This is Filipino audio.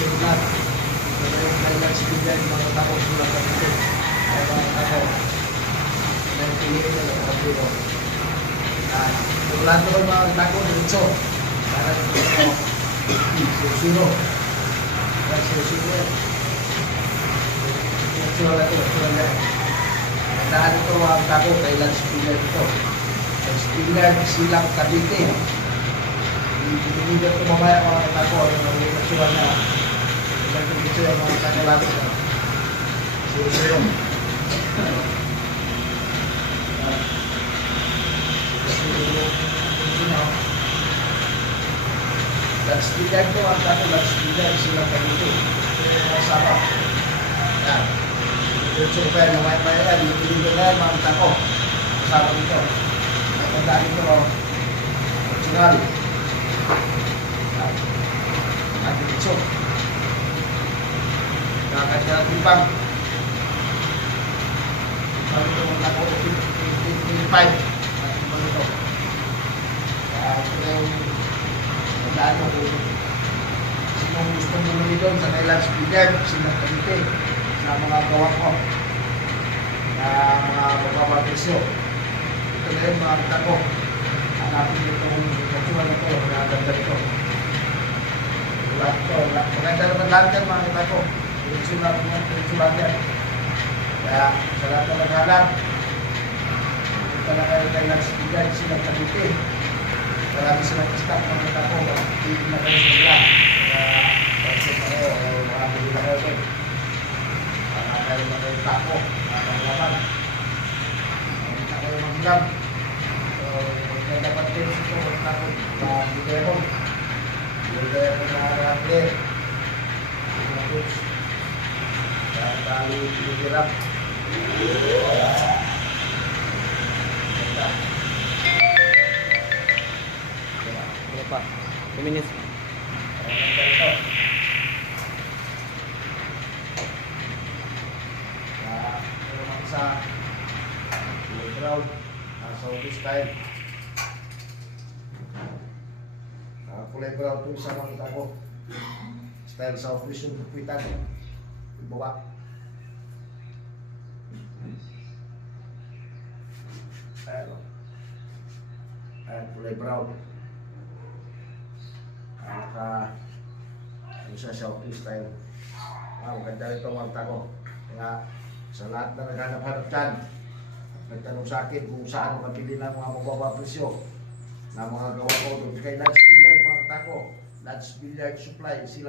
sulat. Kailan sibigyan mga tako sulat na ito. Kaya mga tako. Nagpiliin na ng kapilo. Sulat ko mga tako dito. Para ito susuno. Para susuno. Sulat ito. Sulat ito. Tandaan ito ang tako. Kailan sibigyan ito. Sibigyan silang Cavite. Hindi ko mamaya mga tako yung nagkasuhan na nagkasuhan yung mga kakalapit na surusuyon. Lagsbigan ko ang tako, lagsbigan sila kanito. Ito yung mga sama. Yan. Ito pa yan, namay-maya yan. Hindi na yan mga tako. Kasama dito. Natandaan ito original. Ating ito. Nakakatimpang. Bago ito mga ako, 55. Ating mga ito. Ito yung magdaan mo kung sinong gusto mo namin doon sa kailan speaker, sinong kamite, sa mga gawa ko, na mga magbabatisyo. Ito na yung mga kita ko. Hanapin dito kung katuwa na ito, nakaganda ito. Maganda naman lahat yan mga kita ko. Diretso lang yan. Kaya sa lahat na naghanap, ito na kayo kayo nagsibigan silang kamite. Marami silang staff mga kita ko. Hindi na kayo sila. Kaya pagkat kayo, marami na kayo doon. Para kayo na kayo tako. Nakakalaban. Hindi na kayo maglam. Kaya dapat din ito tako na video. Video ko na rande. Mga coach. Kaya tali pinirap. Wala pa. 2 minutes. Sa playground, sa office style. Playground ito sa mga ko. Style sa office yung kupitan. Bawa. Ayan, playground. Sa office style. Maganda ito mga tako. Kaya sa lahat na naghanap-hanap dyan, nagtanong sa akin kung saan makabili ng mga mababa presyo na mga gawa ko doon kay Lance Billiard mga tako. Lance Billiard Supply, sila